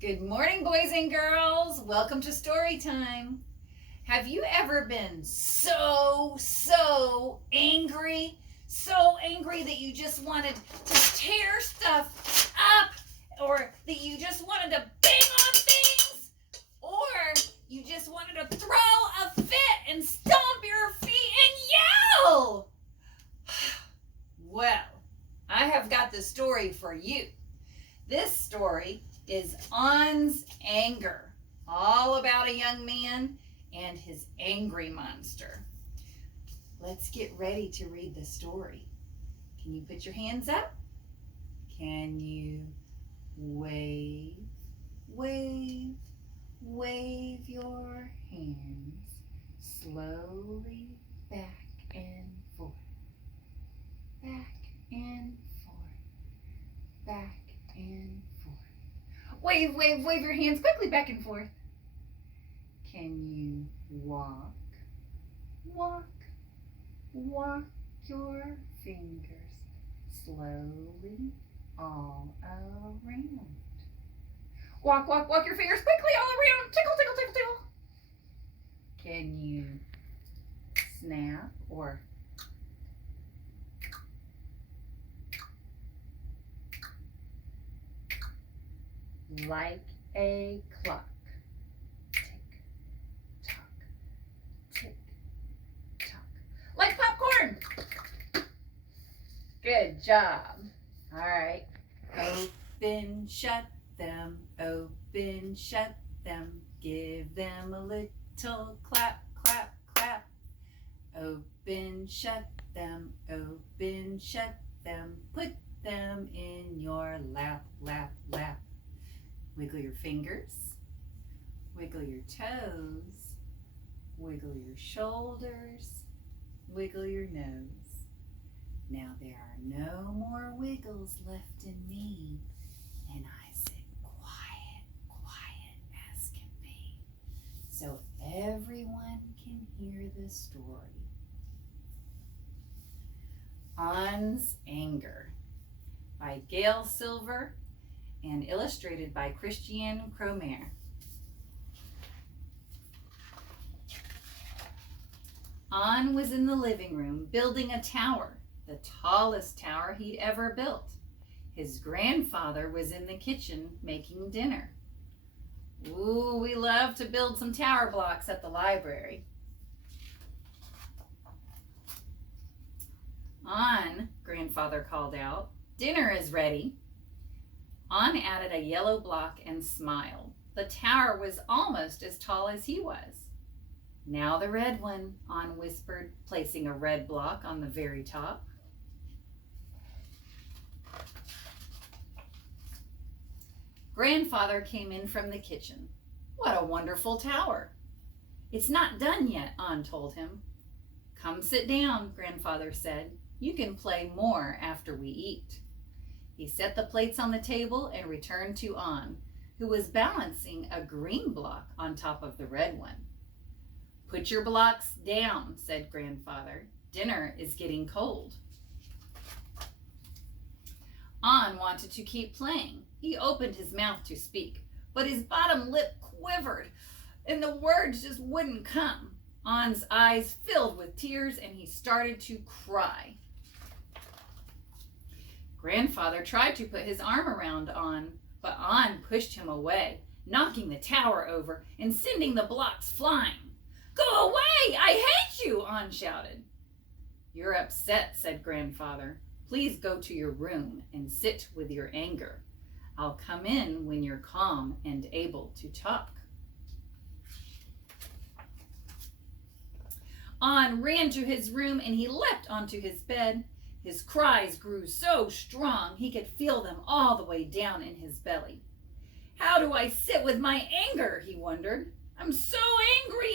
Good morning, boys and girls. Welcome to Storytime. Have you ever been so angry? So angry that you just wanted to tear stuff up, or that you just wanted to bang on things, or you just wanted to throw a fit and stomp your feet and yell? Well, I have got the story for you. This story is On's Anger, all about a young man and his angry monster. Let's get ready to read the story. Can you put your hands up? Can you wave your hands slowly back and forth, back and forth, back and forth. Wave your hands quickly back and forth. Can you walk your fingers slowly all around? Walk your fingers quickly all around. Tickle. Can you snap or like a clock? Tick tock. Like popcorn. Good job. All right. Open, shut them. Open, shut them. Give them a little clap. Open, shut them. Open, shut them. Put them in your lap. Wiggle your fingers. Wiggle your toes. Wiggle your shoulders. Wiggle your nose. Now there are no more wiggles left in me, and I sit quiet as can be, so everyone can hear the story. On's Anger by Gail Silver and illustrated by Christiane Cromer. On was in the living room building a tower, the tallest tower he'd ever built. His grandfather was in the kitchen making dinner. Ooh, we love to build some tower blocks at the library. On, grandfather called out, dinner is ready. On added a yellow block and smiled. The tower was almost as tall as he was. Now the red one, On whispered, placing a red block on the very top. Grandfather came in from the kitchen. What a wonderful tower. It's not done yet, On told him. Come sit down, Grandfather said. You can play more after we eat. He set the plates on the table and returned to On, who was balancing a green block on top of the red one. Put your blocks down, said Grandfather. Dinner is getting cold. On wanted to keep playing. He opened his mouth to speak, but his bottom lip quivered, and the words just wouldn't come. On's eyes filled with tears, and he started to cry. Grandfather tried to put his arm around On, but On pushed him away, knocking the tower over and sending the blocks flying. Go away! I hate you! On shouted. You're upset, said Grandfather. Please go to your room and sit with your anger. I'll come in when you're calm and able to talk. On ran to his room and he leapt onto his bed. His cries grew so strong he could feel them all the way down in his belly. How do I sit with my anger? He wondered. I'm so angry.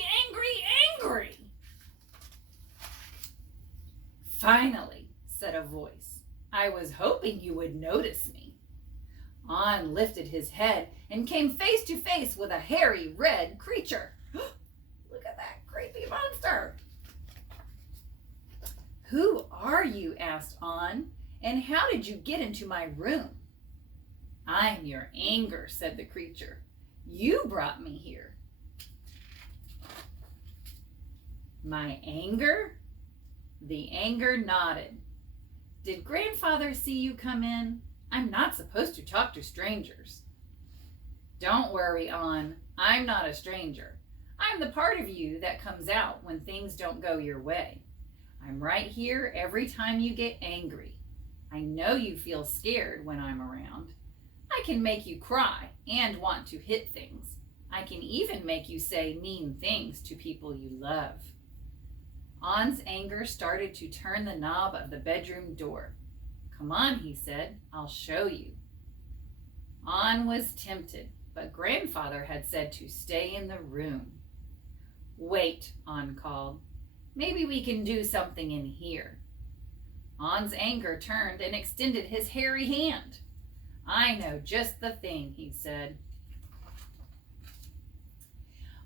Finally, said a voice. I was hoping you would notice me. On lifted his head and came face to face with a hairy red creature. Look at that creepy monster. Who are you? Asked On, and how did you get into my room? I'm your anger, said the creature. You brought me here. My anger? The anger nodded. Did Grandfather see you come in? I'm not supposed to talk to strangers. Don't worry, On. I'm not a stranger. I'm the part of you that comes out when things don't go your way. I'm right here every time you get angry. I know you feel scared when I'm around. I can make you cry and want to hit things. I can even make you say mean things to people you love. On's anger started to turn the knob of the bedroom door. Come on, he said, I'll show you. On was tempted, but Grandfather had said to stay in the room. Wait, On called. Maybe we can do something in here. On's anger turned and extended his hairy hand. I know just the thing, he said.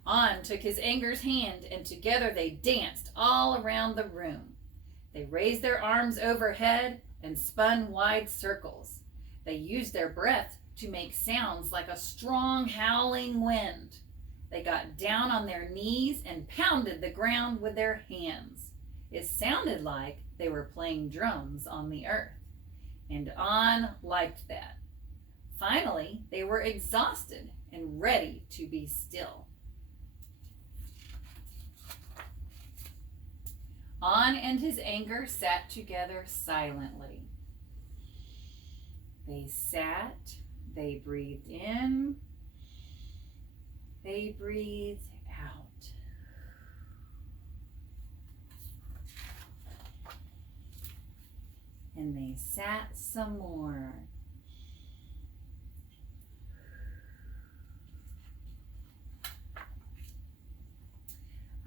On took his anger's hand, and together they danced all around the room. They raised their arms overhead and spun wide circles. They used their breath to make sounds like a strong howling wind. They got down on their knees and pounded the ground with their hands. It sounded like they were playing drums on the earth, and On liked that. Finally, they were exhausted and ready to be still. On and his anger sat together silently. They sat, they breathed in, they breathed out. And they sat some more.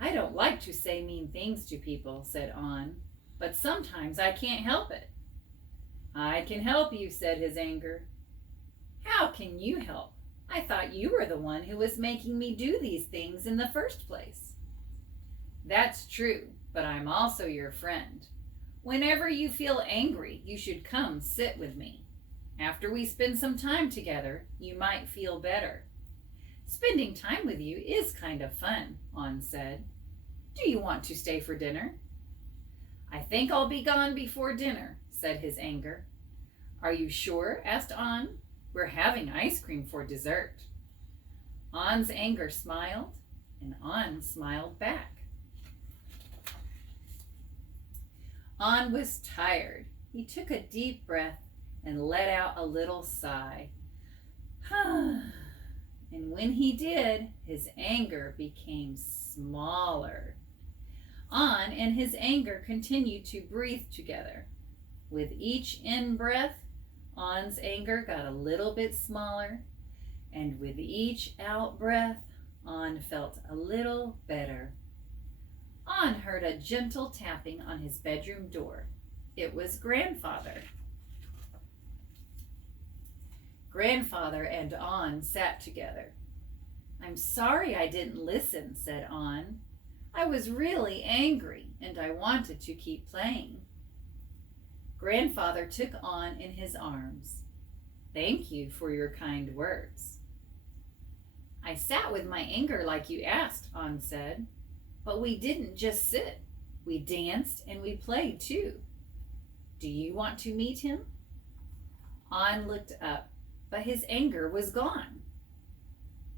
I don't like to say mean things to people, said On, but sometimes I can't help it. I can help you, said his anger. How can you help? I thought you were the one who was making me do these things in the first place. That's true, but I'm also your friend. Whenever you feel angry, you should come sit with me. After we spend some time together, you might feel better. Spending time with you is kind of fun, On said. Do you want to stay for dinner? I think I'll be gone before dinner, said his anger. Are you sure? Asked On. We're having ice cream for dessert. On's anger smiled, and On smiled back. On was tired. He took a deep breath and let out a little sigh. And when he did, his anger became smaller. On and his anger continued to breathe together. With each in-breath, On's anger got a little bit smaller, and with each out-breath, On felt a little better. On heard a gentle tapping on his bedroom door. It was Grandfather. Grandfather and On sat together. I'm sorry I didn't listen, said On. I was really angry, and I wanted to keep playing. Grandfather took On in his arms. Thank you for your kind words. I sat with my anger like you asked, On said. But we didn't just sit. We danced and we played too. Do you want to meet him? On looked up, but his anger was gone.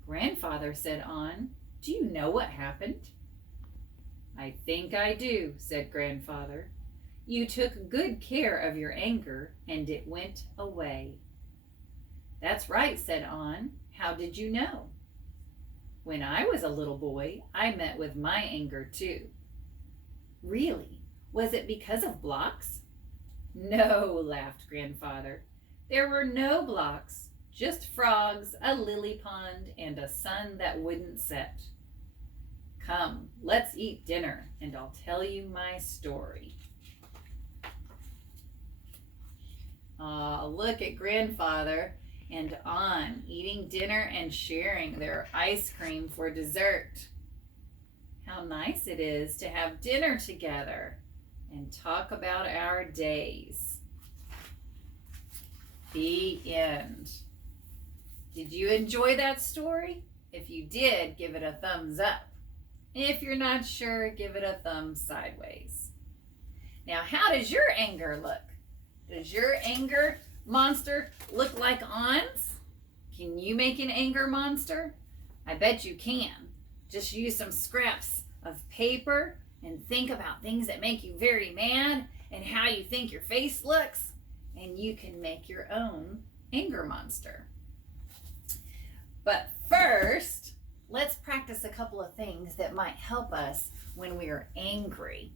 Grandfather, said On, do you know what happened? I think I do, said Grandfather. You took good care of your anger and it went away. That's right, said On. How did you know? When I was a little boy, I met with my anger too. Really? Was it because of blocks? No, laughed Grandfather. There were no blocks, just frogs, a lily pond, and a sun that wouldn't set. Come, let's eat dinner, and I'll tell you my story. Look at Grandfather and On eating dinner and sharing their ice cream for dessert. How nice it is to have dinner together and talk about our days. The end. Did you enjoy that story? If you did, give it a thumbs up. If you're not sure, give it a thumb sideways. Now, how does your anger look? Does your anger monster look like On's? Can you make an anger monster? I bet you can. Just use some scraps of paper and think about things that make you very mad and how you think your face looks, and you can make your own anger monster. But first, let's practice a couple of things that might help us when we are angry.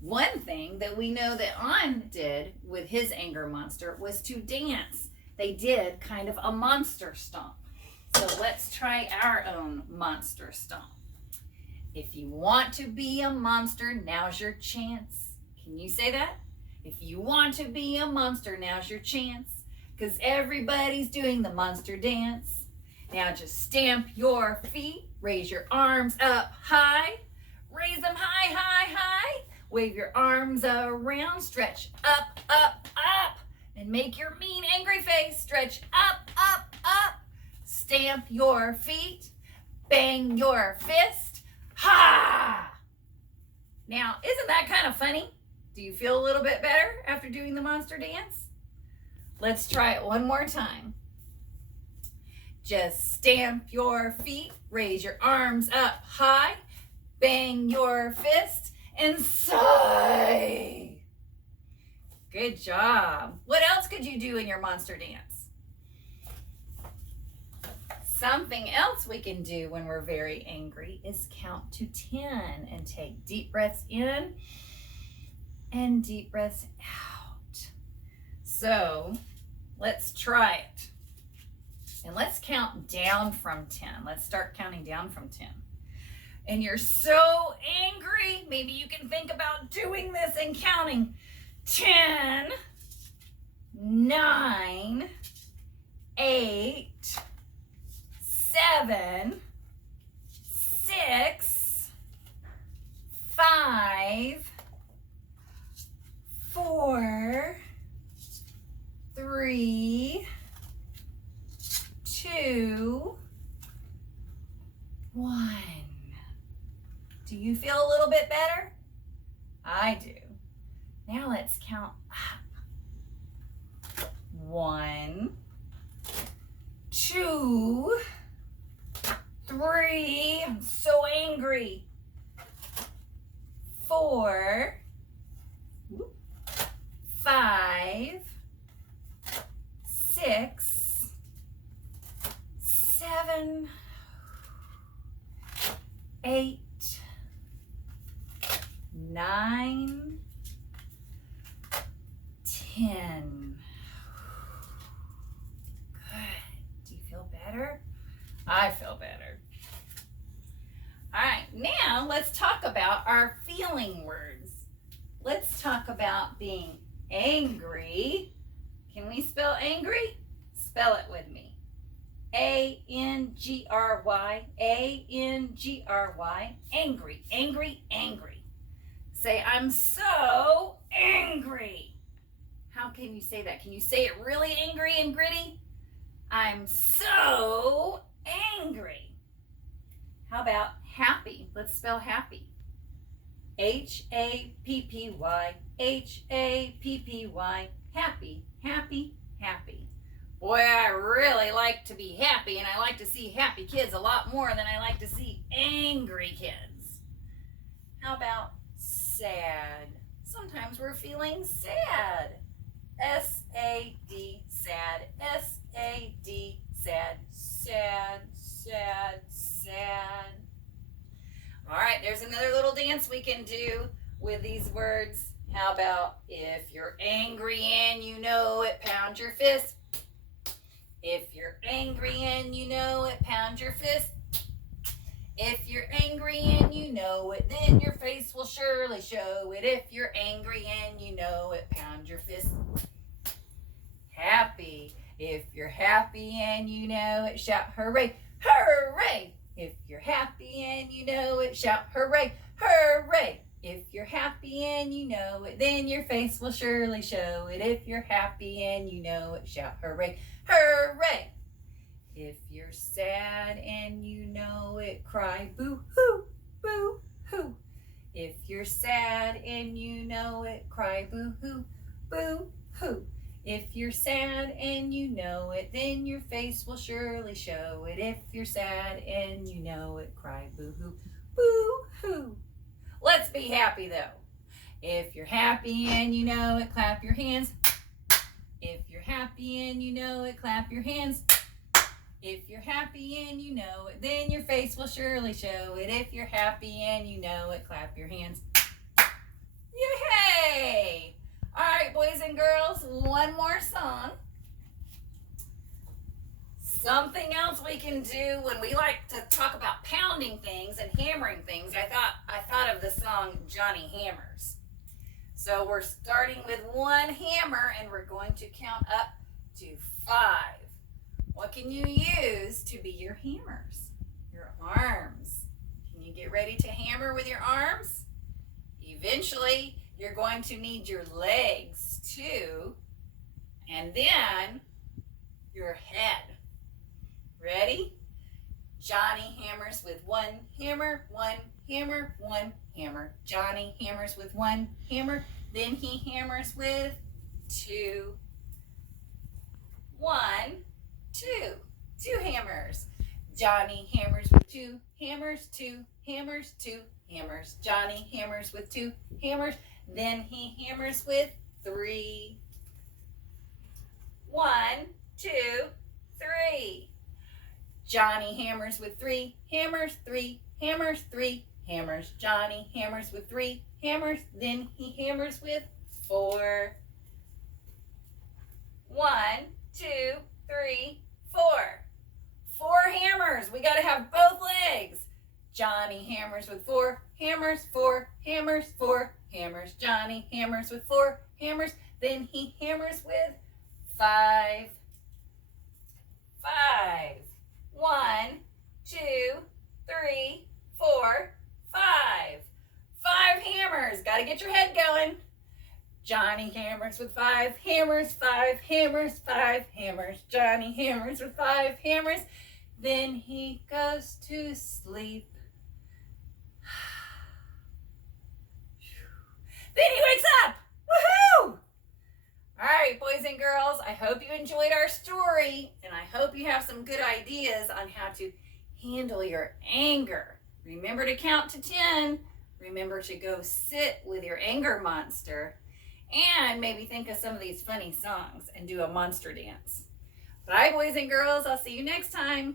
One thing that we know that On did with his anger monster was to dance. They did kind of a monster stomp. So let's try our own monster stomp. If you want to be a monster, now's your chance. Can you say that? If you want to be a monster, now's your chance. Because everybody's doing the monster dance. Now just stamp your feet, raise your arms up high. Raise them high, high, high. Wave your arms around, stretch up, up, up. And make your mean, angry face, stretch up, up, up. Stamp your feet, bang your fist, ha! Now, isn't that kind of funny? Do you feel a little bit better after doing the monster dance? Let's try it one more time. Just stamp your feet, raise your arms up high, bang your fist, and sigh. Good job. What else could you do in your monster dance? Something else we can do when we're very angry is count to 10 and take deep breaths in and deep breaths out. So let's try it. And let's count down from 10. Let's start counting down from 10. And you're so angry, maybe you can think about doing this and counting 10, 9, 8, 7, 6, 5, 4, 3, 2, 1. Do you feel a little bit better? I do. Now let's count up. 1, 2, 3. I'm so angry. 4, 5, 6, 7, 8, 9, 10. Good. Do you feel better? I feel better. All right, now let's talk about our feeling words. Let's talk about being angry. Can we spell angry? Spell it with me. A-N-G-R-Y, A-N-G-R-Y, angry, angry, angry. Say, I'm so angry. How can you say that? Can you say it really angry and gritty? I'm so angry. How about happy? Let's spell happy. H-A-P-P-Y, H-A-P-P-Y, happy, happy, happy. Boy, I really like to be happy, and I like to see happy kids a lot more than I like to see angry kids. How about sad? Sometimes we're feeling sad. S-A-D, sad. S-A-D, sad. Sad, sad, sad. All right, there's another little dance we can do with these words. How about if you're angry and you know it, pound your fist. If you're angry and you know it, pound your fist. If you're angry and you know it, then your face will surely show it. If you're angry and you know it, pound your fist. Happy. If you're happy and you know it, shout hooray, hooray. If you're happy and you know it, shout hooray, hooray. If you're happy and you know it, then your face will surely show it. If you're happy and you know it, shout hooray, hooray. If you're sad and you know it, cry boo-hoo, boo-hoo. If you're sad and you know it, cry boo-hoo, boo-hoo. If you're sad and you know it, then your face will surely show it. If you're sad and you know it, cry boo-hoo, boo-hoo. Let's be happy though. If you're happy and you know it, clap your hands. If you're happy and you know it, clap your hands. If you're happy and you know it, then your face will surely show it. If you're happy and you know it, clap your hands. Yay! All right, boys and girls, one more song. Something else we can do when we like to talk about pounding things and hammering things, I thought of the song Johnny Hammers. So we're starting with one hammer and we're going to count up to 5. What can you use to be your hammers? Your arms. Can you get ready to hammer with your arms? Eventually, you're going to need your legs too, and then your head. Ready? Johnny hammers with one hammer, one hammer, one hammer. Johnny hammers with one hammer, then he hammers with 2. 1, 2. 2 hammers. Johnny hammers with 2 hammers, 2 hammers, 2 hammers. Johnny hammers with 2 hammers, then he hammers with 3. 1, 2, 3. Johnny hammers with 3 hammers, 3 hammers, 3 hammers. Johnny hammers with 3 hammers, then he hammers with 4. 1, 2, 3, 4. 4 hammers. We got to have both legs. Johnny hammers with 4 hammers, 4 hammers, 4 hammers. Johnny hammers with 4 hammers, then he hammers with 5. 5. 1, 2, 3, 4, 5. 5 hammers. Got to get your head going. Johnny hammers with 5 hammers, 5 hammers, 5 hammers. Johnny hammers with 5 hammers, then he goes to sleep. Then he wakes up. Woohoo! All right, boys and girls, I hope you enjoyed our story, and I hope you have some good ideas on how to handle your anger. Remember to count to 10. Remember to go sit with your anger monster, and maybe think of some of these funny songs and do a monster dance. Bye, boys and girls. I'll see you next time.